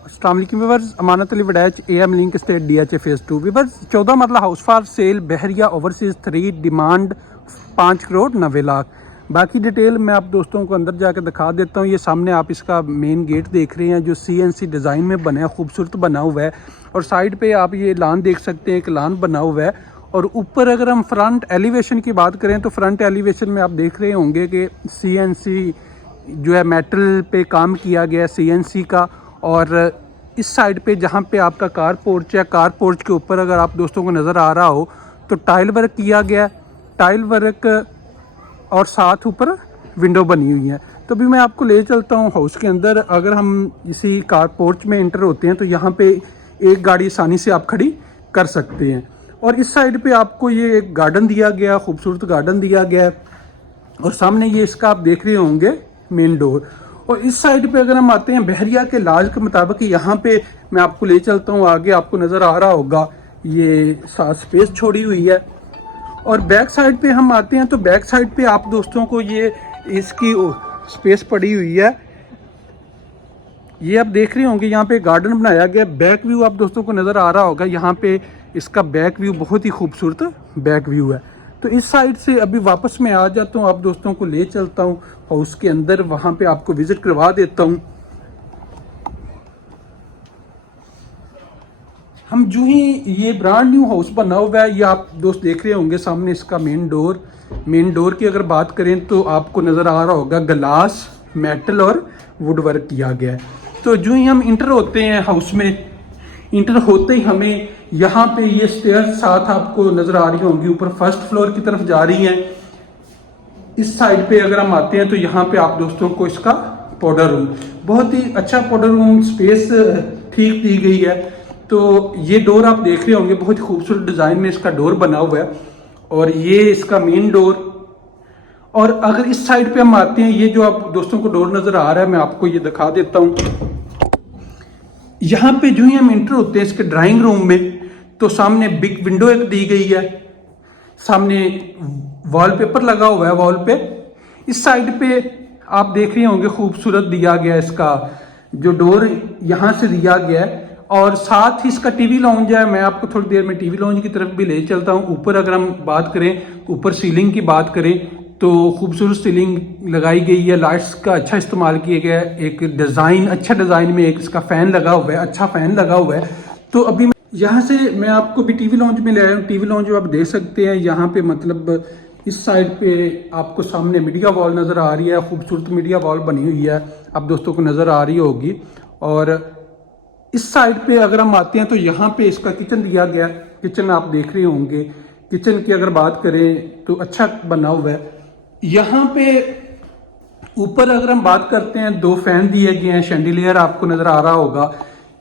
अस्सलाम वालेकुम viewers, Amanat Ali Wadaich AM link state DHA phase 2 viewers 14 marla house for sale Bahria overseas 3 demand 5 crore 90 lakh. बाकी detail मैं आप दोस्तों को अंदर जाकर दिखा देता हूँ। ये सामने आप इसका मेन गेट देख रहे हैं जो CNC डिज़ाइन में बना है, खूबसूरत बना हुआ है। और साइड पे आप ये लान देख सकते हैं, एक लान बना हुआ है। और ऊपर अगर हम फ्रंट एलिवेशन की बात करें तो फ्रंट एलिवेशन में आप देख रहे होंगे कि CNC जो है मेटल पे काम किया गया है CNC का। और इस साइड पे जहाँ पे आपका कार पोर्च है, कार पोर्च के ऊपर अगर आप दोस्तों को नज़र आ रहा हो तो टाइल वर्क किया गया है, टाइल वर्क और साथ ऊपर विंडो बनी हुई है। तो अभी मैं आपको ले चलता हूँ हाउस के अंदर। अगर हम इसी कार पोर्च में एंटर होते हैं तो यहाँ पे एक गाड़ी आसानी से आप खड़ी कर सकते हैं। और इस साइड पे आपको ये एक गार्डन दिया गया, खूबसूरत गार्डन दिया गया है। और सामने ये इसका आप देख रहे होंगे मेन डोर। और इस साइड पे अगर हम आते हैं बहरिया के लाज के मुताबिक, यहाँ पे मैं आपको ले चलता हूँ, आगे आपको नज़र आ रहा होगा ये साथ स्पेस छोड़ी हुई है। और बैक साइड पे हम आते हैं तो बैक साइड पे आप दोस्तों को ये इसकी स्पेस पड़ी हुई है। ये आप देख रहे होंगे यहाँ पे गार्डन बनाया गया। बैक व्यू आप दोस्तों को नज़र आ रहा होगा, यहाँ पे इसका बैक व्यू बहुत ही खूबसूरत बैक व्यू है। तो इस साइड से अभी वापस मैं आ जाता हूँ, आप दोस्तों को ले चलता हूँ हाउस के अंदर, वहाँ पे आपको विजिट करवा देता हूँ। हम जो ही ये ब्रांड न्यू हाउस बना हुआ है, ये आप दोस्त देख रहे होंगे सामने इसका मेन डोर। मेन डोर की अगर बात करें तो आपको नज़र आ रहा होगा ग्लास, मेटल और वुड वर्क किया गया है। तो जो ही हम इंटर होते हैं हाउस में, इंटर होते ही हमें यहाँ पे ये स्टेयर साथ आपको नज़र आ रही होंगी, ऊपर फर्स्ट फ्लोर की तरफ जा रही हैं। इस साइड पे अगर हम आते हैं तो यहाँ पे आप दोस्तों को इसका पाउडर रूम, बहुत ही अच्छा पाउडर रूम, स्पेस ठीक दी गई है। तो ये डोर आप देख रहे होंगे, बहुत ही खूबसूरत डिज़ाइन में इसका डोर बना हुआ है। और ये इसका मेन डोर। और अगर इस साइड पे हम आते हैं, ये जो आप दोस्तों को डोर नज़र आ रहा है, मैं आपको ये दिखा देता हूँ। यहाँ पे जो ही हम इंटर होते हैं इसके ड्राइंग रूम में, तो सामने बिग विंडो एक दी गई है, सामने वॉलपेपर लगा हुआ है वॉल पे। इस साइड पे आप देख रहे होंगे खूबसूरत दिया गया इसका जो डोर यहाँ से दिया गया है। और साथ ही इसका टीवी लाउंज है। मैं आपको थोड़ी देर में टीवी लाउंज की तरफ भी ले चलता हूँ। ऊपर अगर हम बात करें, ऊपर सीलिंग की बात करें तो खूबसूरत सीलिंग लगाई गई है, लाइट्स का अच्छा इस्तेमाल किया गया है, एक डिज़ाइन, अच्छा डिज़ाइन में एक इसका फ़ैन लगा हुआ है, अच्छा फ़ैन लगा हुआ है। तो अभी यहाँ से मैं आपको भी टीवी लॉन्च में ले आया हूँ। टीवी लॉन्च आप देख सकते हैं, यहाँ पे मतलब इस साइड पे आपको सामने मीडिया वॉल नज़र आ रही है, खूबसूरत मीडिया वॉल बनी हुई है, आप दोस्तों को नज़र आ रही होगी। और इस साइड पे अगर हम आते हैं तो यहाँ पे इसका किचन दिया गया, किचन आप देख रहे होंगे। किचन की अगर बात करें तो अच्छा बना हुआ है। यहाँ पे ऊपर अगर हम बात करते हैं, 2 फैन दिए गए हैं, शैंडिलियर आपको नज़र आ रहा होगा।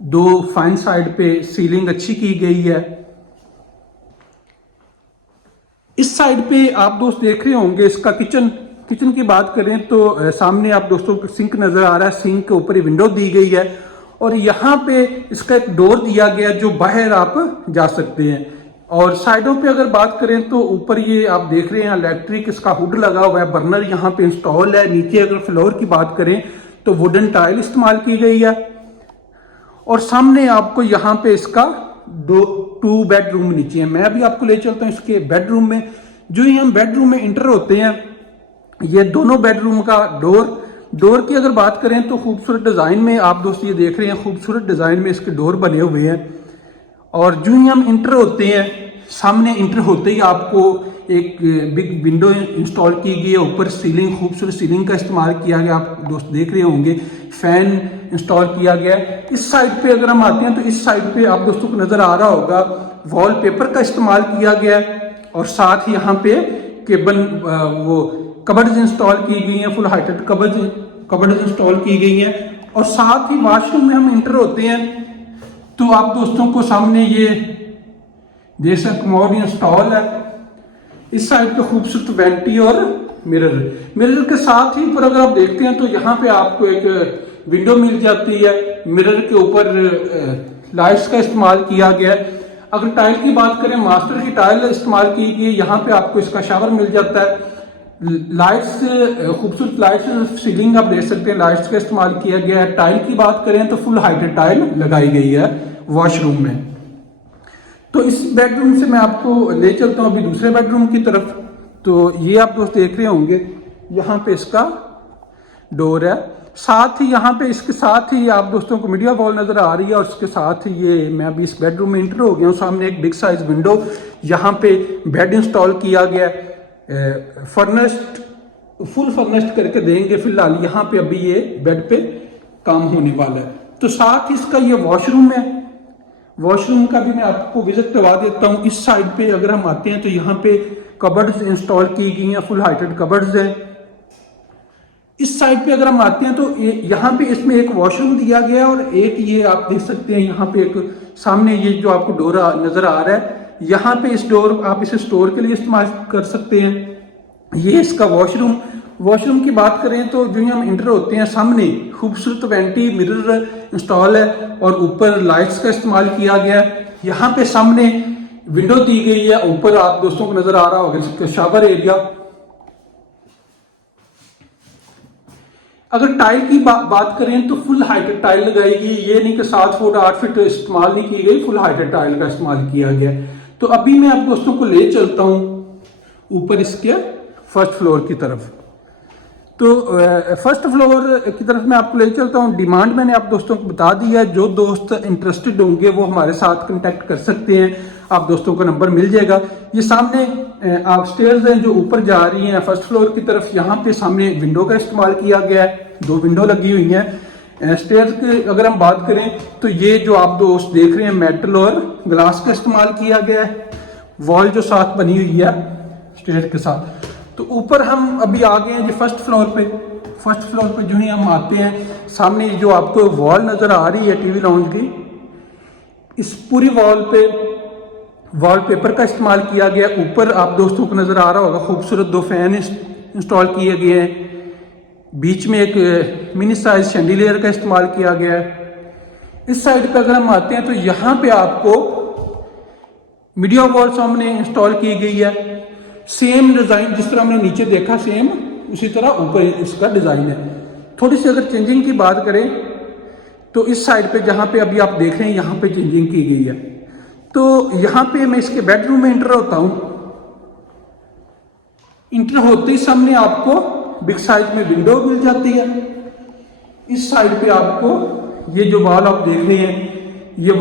2 फाइन साइड पे सीलिंग अच्छी की गई है। इस साइड पे आप दोस्त देख रहे होंगे इसका किचन। किचन की बात करें तो सामने आप दोस्तों को सिंक नज़र आ रहा है, सिंक के ऊपर ही विंडो दी गई है। और यहाँ पे इसका एक डोर दिया गया जो बाहर आप जा सकते हैं। और साइडों पे अगर बात करें तो ऊपर ये आप देख रहे हैं इलेक्ट्रिक इसका हुड लगा हुआ है, बर्नर यहाँ पे इंस्टॉल है। नीचे अगर फ्लोर की बात करें तो वुडन टाइल इस्तेमाल की गई है। और सामने आपको यहाँ पे इसका 2 बेडरूम नीचे है। मैं अभी आपको ले चलता हूँ इसके बेडरूम में। जो ही हम बेडरूम में इंटर होते हैं, ये दोनों बेडरूम का डोर की अगर बात करें तो खूबसूरत डिज़ाइन में आप दोस्त ये देख रहे हैं, खूबसूरत डिज़ाइन में इसके डोर बने हुए हैं। और जो ही हम इंटर होते हैं, सामने इंटर होते ही आपको एक बिग विंडो इंस्टॉल की गई है। ऊपर सीलिंग, खूबसूरत सीलिंग का इस्तेमाल किया गया, आप दोस्त देख रहे होंगे। फैन इंस्टॉल किया गया है। इस साइड पे अगर हम आते हैं तो इस साइड पे आप दोस्तों को नज़र आ रहा होगा वॉलपेपर का इस्तेमाल किया गया है। और साथ ही यहाँ पे केबल वो कबर्ड्स इंस्टॉल की गई हैं, फुल हाइटेड कबर्ड्स इंस्टॉल की गई हैं। और साथ ही वॉशरूम में हम इंटर होते हैं तो आप दोस्तों को सामने ये जैसा कमोड इंस्टॉल है। इस साइड पे खूबसूरत वेंटी और मिरर के साथ ही ऊपर अगर आप देखते हैं तो यहाँ पे आपको एक विंडो मिल जाती है। मिरर के ऊपर लाइट्स का इस्तेमाल किया गया है। अगर टाइल की बात करें, मास्टर की टाइल इस्तेमाल की गई है। यहाँ पे आपको इसका शावर मिल जाता है। लाइट्स, खूबसूरत लाइट्स, सीलिंग आप देख सकते हैं लाइट्स का इस्तेमाल किया गया है। टाइल की बात करें तो फुल हाइटेड टाइल लगाई गई है वॉशरूम में। तो इस बेडरूम से मैं आपको ले चलता हूँ अभी दूसरे बेडरूम की तरफ। तो ये आप दोस्त देख रहे होंगे, यहाँ पे इसका डोर है, साथ ही यहाँ पे इसके साथ ही आप दोस्तों को मीडिया वॉल नजर आ रही है, और इसके साथ ही ये मैं अभी इस बेडरूम में इंटर हो गया हूँ। सामने एक बिग साइज विंडो, यहाँ पे बेड इंस्टॉल किया गया, फर्निश्ड, फुल फर्निश्ड करके देंगे फिलहाल। यहाँ पे अभी ये बेड पे काम होने वाला है। तो साथ ही इसका ये वॉशरूम है, वॉशरूम का भी मैं आपको विजिट करवा देता हूँ। इस साइड पे अगर हम आते हैं तो यहाँ पे कबर्ड्स इंस्टॉल की गई हैं, फुल हाइटेड कबर्ड्स हैं। इस साइड पे अगर हम आते हैं तो यहाँ पे इसमें एक वॉशरूम दिया गया है, और एक ये आप देख सकते हैं यहाँ पे एक सामने ये जो आपको डोर नजर आ रहा है, यहाँ पे इस डोर आप इसे स्टोर के लिए इस्तेमाल कर सकते हैं। ये इसका वॉशरूम। वॉशरूम की बात करें तो जो हम इंटर होते हैं सामने खूबसूरत वेंटी मिरर इंस्टॉल है, और ऊपर लाइट्स का इस्तेमाल किया गया है। यहाँ पे सामने विंडो दी गई है, ऊपर आप दोस्तों को नजर आ रहा होगा शावर एरिया। अगर टाइल की बात करें तो फुल हाइटेड टाइल लगाएगी, ये नहीं कि 7 फुट 8 फीट इस्तेमाल नहीं की गई, फुल हाइटेड टाइल का इस्तेमाल किया गया। तो अभी मैं आप दोस्तों को ले चलता हूं ऊपर इसके फर्स्ट फ्लोर की तरफ। तो फर्स्ट फ्लोर की तरफ मैं आपको ले चलता हूँ। डिमांड मैंने आप दोस्तों को बता दिया, जो दोस्त इंटरेस्टेड होंगे वो हमारे साथ कांटेक्ट कर सकते हैं, आप दोस्तों का नंबर मिल जाएगा। ये सामने आप स्टेयर्स हैं जो ऊपर जा रही हैं फर्स्ट फ्लोर की तरफ, यहाँ पे सामने विंडो का इस्तेमाल किया गया है, 2 विंडो लगी हुई हैं। स्टेयर्स की अगर हम बात करें तो ये जो आप दोस्त देख रहे हैं मेटल और ग्लास का इस्तेमाल किया गया है, वॉल जो साथ बनी हुई है स्टेयर के साथ। तो ऊपर हम अभी आ गए हैं जी फर्स्ट फ्लोर पे। फर्स्ट फ्लोर पे जो ही हम आते हैं, सामने जो आपको वॉल नजर आ रही है टीवी लाउंज की, इस पूरी वॉल पे वॉलपेपर का इस्तेमाल किया गया। ऊपर आप दोस्तों को नजर आ रहा होगा खूबसूरत 2 फैन इंस्टॉल किए गए हैं, बीच में एक मिनी साइज शैंडिलियर का इस्तेमाल किया गया है। इस साइड पे अगर हम आते हैं तो यहाँ पे आपको मीडिया वॉल सामने इंस्टॉल की गई है, सेम डिजाइन जिस तरह हमने नीचे देखा सेम उसी तरह ऊपर इसका डिजाइन है। थोड़ी सी अगर चेंजिंग की बात करें तो इस साइड पे जहां पे अभी आप देख रहे हैं यहाँ पे चेंजिंग की गई है। तो यहाँ पे मैं इसके बेडरूम में इंटर होता हूं। इंटर होते ही सामने आपको बिग साइज में विंडो मिल जाती है। इस साइड पे आपको ये जो वॉल आप देख रहे हैं, ये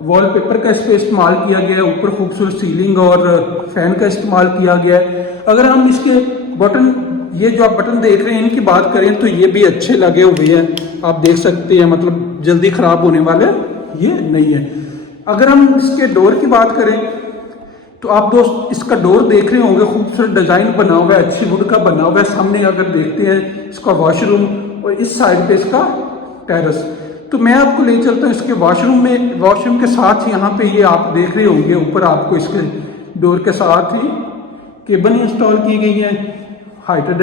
वॉलपेपर का इस पे इस्तेमाल किया गया है, ऊपर खूबसूरत सीलिंग और फैन का इस्तेमाल किया गया है। अगर हम इसके बटन, ये जो आप बटन देख रहे हैं इनकी बात करें तो ये भी अच्छे लगे हुए हैं, आप देख सकते हैं, मतलब जल्दी खराब होने वाले ये नहीं है। अगर हम इसके डोर की बात करें तो आप दोस्त इसका डोर देख रहे होंगे, खूबसूरत डिजाइन बना हुआ है, अच्छी वुड का बना हुआ है। सामने अगर देखते हैं इसका वॉशरूम, और इस साइड पे इसका टेरेस। तो मैं आपको ले चलता हूँ इसके वॉशरूम में। वॉशरूम के साथ ही यहाँ पे ये आप देख रहे होंगे ऊपर आपको इसके डोर के साथ ही केबल इंस्टॉल की गई है, हाइटेड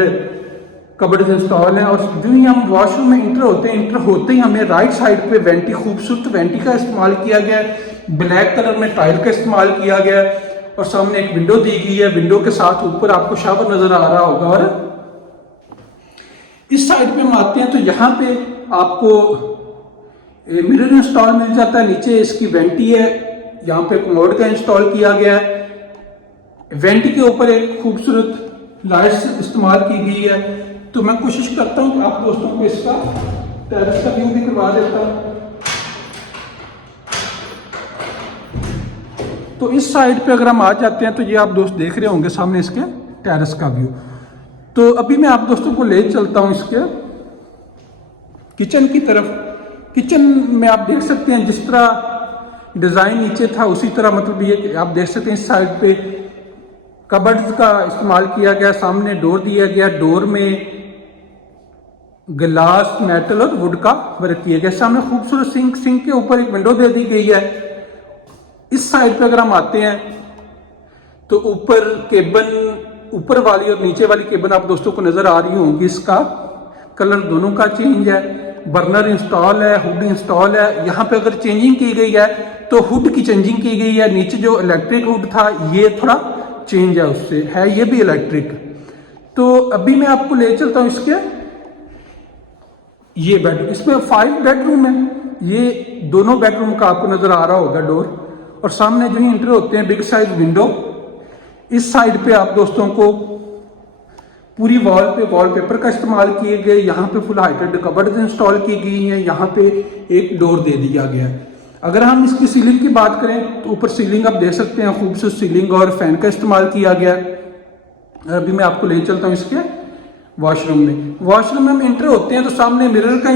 कबर्ड इंस्टॉल है। और जो ही हम वॉशरूम में इंटर होते ही हमें राइट साइड पे वेंटी, खूबसूरत वेंटी का इस्तेमाल किया गया है, ब्लैक कलर में टाइल का इस्तेमाल किया गया है, और सामने एक विंडो दी गई है। विंडो के साथ ऊपर आपको शावर नजर आ रहा होगा। और इस साइड पे हम आते हैं तो यहाँ पे आपको मिरर इंस्टॉल मिल जाता है, नीचे इसकी वेंटी है, यहाँ पे कमोड का इंस्टॉल किया गया है। वेंटी के ऊपर एक खूबसूरत लाइट्स इस्तेमाल की गई है। तो मैं कोशिश करता हूँ आप दोस्तों को इसका टेरेस का व्यू भी करवा देता हूँ। तो इस साइड पे अगर हम आ जाते हैं तो ये आप दोस्त देख रहे होंगे सामने इसके टेरेस का व्यू। तो अभी मैं आप दोस्तों को ले चलता हूँ इसके किचन की तरफ। किचन में आप देख सकते हैं जिस तरह डिजाइन नीचे था उसी तरह, मतलब ये आप देख सकते हैं इस साइड पे कबर्ड्स का इस्तेमाल किया गया, सामने डोर दिया गया, डोर में ग्लास, मेटल और वुड का वर्क किया गया। सामने खूबसूरत सिंक के ऊपर एक विंडो दे दी गई है। इस साइड पे अगर हम आते हैं तो ऊपर केबल, ऊपर वाली और नीचे वाली केबल आप दोस्तों को नजर आ रही होंगी, इसका कलर दोनों का चेंज है, बर्नर इंस्टॉल है, हुड इंस्टॉल है। यहाँ पे अगर चेंजिंग की गई है तो हुड की चेंजिंग की गई है, नीचे जो इलेक्ट्रिक हुड था ये थोड़ा चेंज है, उससे है ये भी इलेक्ट्रिक। तो अभी मैं आपको ले चलता हूँ इसके ये बेडरूम। इसमें 5 बेडरूम है। ये दोनों बेडरूम का आपको नजर आ रहा होगा डोर, और सामने जो ही इंटर होते हैं बिग साइज विंडो। इस साइड पे आप दोस्तों को पूरी वॉल पे वॉलपेपर का इस्तेमाल किए गए। यहाँ पे फुल हाइटेड कबर्ड इंस्टॉल की गई हैं। यहाँ पे एक डोर दे दिया गया है। अगर हम इसकी सीलिंग की बात करें तो ऊपर सीलिंग आप देख सकते हैं, खूबसूरत सीलिंग और फैन का इस्तेमाल किया गया है। अभी मैं आपको ले चलता हूँ इसके वॉशरूम में। वॉशरूम में हम इंटर होते हैं तो सामने मिरर का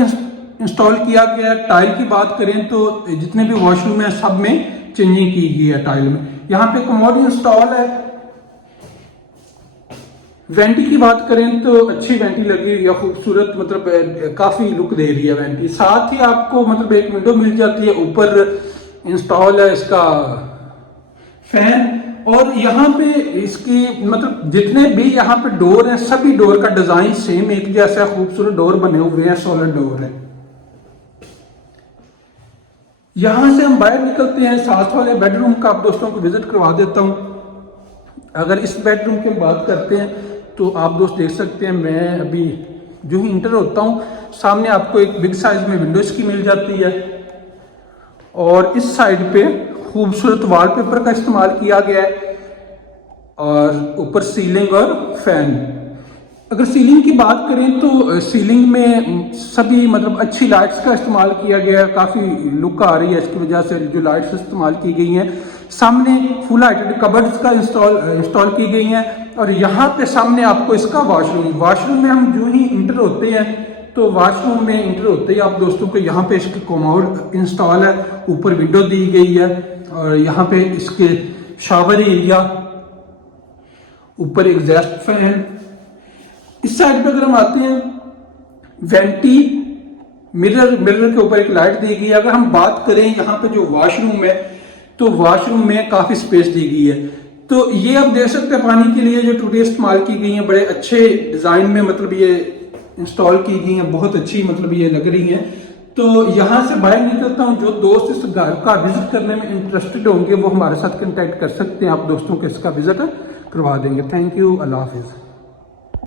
इंस्टॉल किया गया है। टाइल की बात करें तो जितने भी वॉशरूम है सब में चेंजिंग की गई है टाइल में। यहाँ पे कमोड इंस्टॉल है। वेंटी की बात करें तो अच्छी वेंटी लगी हुई है, खूबसूरत, मतलब काफी लुक दे रही है वेंटी। साथ ही आपको मतलब एक विंडो मिल जाती है, ऊपर इंस्टॉल है इसका फैन। और यहाँ पे इसकी मतलब जितने भी यहाँ पे डोर हैं सभी डोर का डिजाइन सेम एक जैसा, खूबसूरत डोर बने हुए हैं, सॉलिड डोर है। यहां से हम बाहर निकलते हैं, साथ वाले बेडरूम का आप दोस्तों को विजिट करवा देता हूं। अगर इस बेडरूम की बात करते हैं तो आप दोस्त देख सकते हैं, मैं अभी जो ही इंटर होता हूं सामने आपको एक बिग साइज में विंडोज की मिल जाती है, और इस साइड पे खूबसूरत वॉलपेपर का इस्तेमाल किया गया है, और ऊपर सीलिंग और फैन। अगर सीलिंग की बात करें तो सीलिंग में सभी मतलब अच्छी लाइट्स का इस्तेमाल किया गया है, काफ़ी लुक आ रही है इसकी वजह से जो लाइट्स इस्तेमाल की गई हैं। सामने फुल हाइटेड कबर्ड्स का इंस्टॉल की गई हैं, और यहाँ पे सामने आपको इसका वॉशरूम में हम जो ही इंटर होते हैं तो वॉशरूम में इंटर होते ही आप दोस्तों को यहाँ पे इसकी कमोड इंस्टॉल है, ऊपर विंडो दी गई है, और यहाँ पे इसके शावर एरिया, ऊपर एग्जॉस्ट फैन। इस साइड पे अगर हम आते हैं वेंटी, मिरर के ऊपर एक लाइट दी गई है। अगर हम बात करें यहाँ पे जो वॉशरूम है तो वॉशरूम में काफी स्पेस दी गई है। तो ये आप देख सकते हैं पानी के लिए जो टूटी इस्तेमाल की गई है, बड़े अच्छे डिजाइन में मतलब ये इंस्टॉल की गई है, बहुत अच्छी मतलब ये लग रही है। तो यहाँ से बाहर निकलता हूँ। जो दोस्त इस घर का विजिट करने में इंटरेस्टेड होंगे वो हमारे साथ कंटेक्ट कर सकते हैं, आप दोस्तों को इसका विजिट करवा देंगे। Thank you, Allah Hafiz.